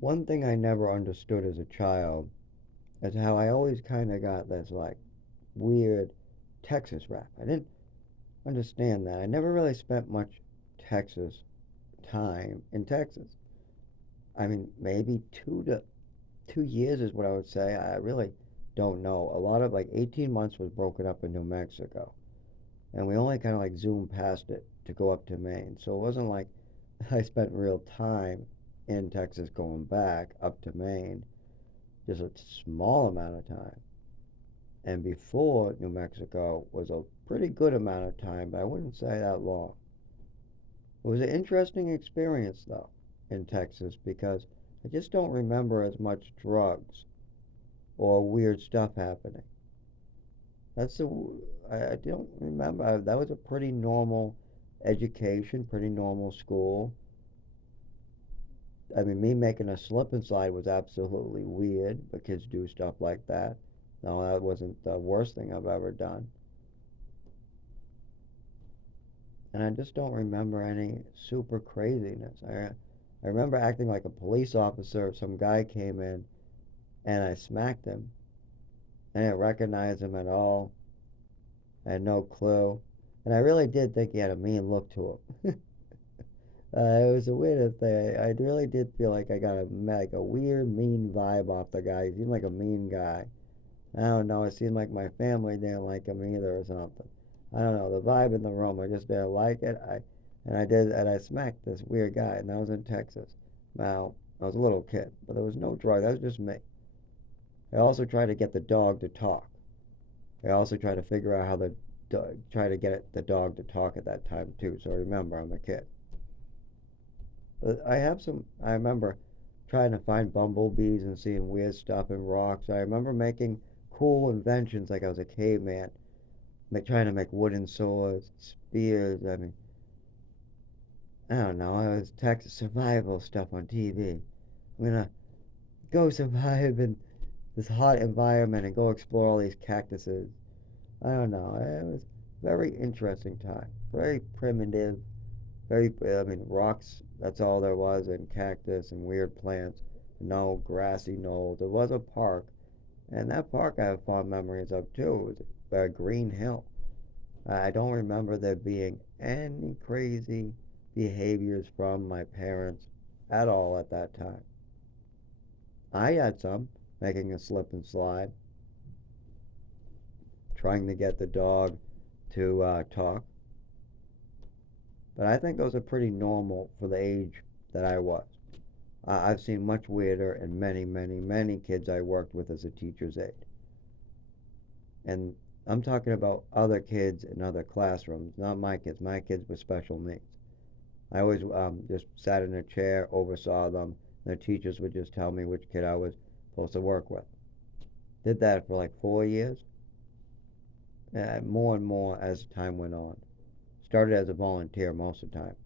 One thing I never understood as a child is how I always kind of got this like weird Texas rap. I didn't understand that. I never really spent much Texas time in Texas. I mean, maybe 2 years is what I would say. I really don't know. A lot of like 18 months was broken up in New Mexico, and we only kind of like zoomed past it to go up to Maine. So it wasn't like I spent real time in Texas going back up to Maine, just a small amount of time. And before New Mexico was a pretty good amount of time, but I wouldn't say that long. It was an interesting experience though in Texas because I just don't remember as much drugs or weird stuff happening. That's the I don't remember. That was a pretty normal education, pretty normal school. I mean, me making a slip and slide was absolutely weird, but kids do stuff like that. No, that wasn't the worst thing I've ever done. And I just don't remember any super craziness. I remember acting like a police officer if some guy came in and I smacked him. I didn't recognize him at all. I had no clue. And I really did think he had a mean look to him. It was the weirdest thing. I really did feel like I got a weird, mean vibe off the guy. He seemed like a mean guy. I don't know. It seemed like my family didn't like him either or something. I don't know. The vibe in the room, I just didn't like it. I smacked this weird guy, and that was in Texas. Now, I was a little kid, but there was no drug. That was just me. I also tried to get the dog to talk. I also tried to figure out how try to get the dog to talk at that time too. So remember, I'm a kid. But I remember trying to find bumblebees and seeing weird stuff in rocks. I remember making cool inventions like I was a caveman, trying to make wooden swords, spears. I mean, I don't know. I was Texas survival stuff on TV. I'm gonna go survive in this hot environment and go explore all these cactuses. I don't know. It was a very interesting time. Very primitive. I mean, rocks, that's all there was, and cactus and weird plants. No grassy knolls. It was a park, and that park I have fond memories of too. It was Green Hill. I don't remember there being any crazy behaviors from my parents at all at that time. I had some, making a slip and slide, trying to get the dog to talk, but I think those are pretty normal for the age that I was. I've seen much weirder in many, many, many kids I worked with as a teacher's aide. And I'm talking about other kids in other classrooms, not my kids. My kids with special needs. I always just sat in a chair, oversaw them. And the teachers would just tell me which kid I was supposed to work with. Did that for like 4 years, and more and more as time went on. Started as a volunteer most of the time.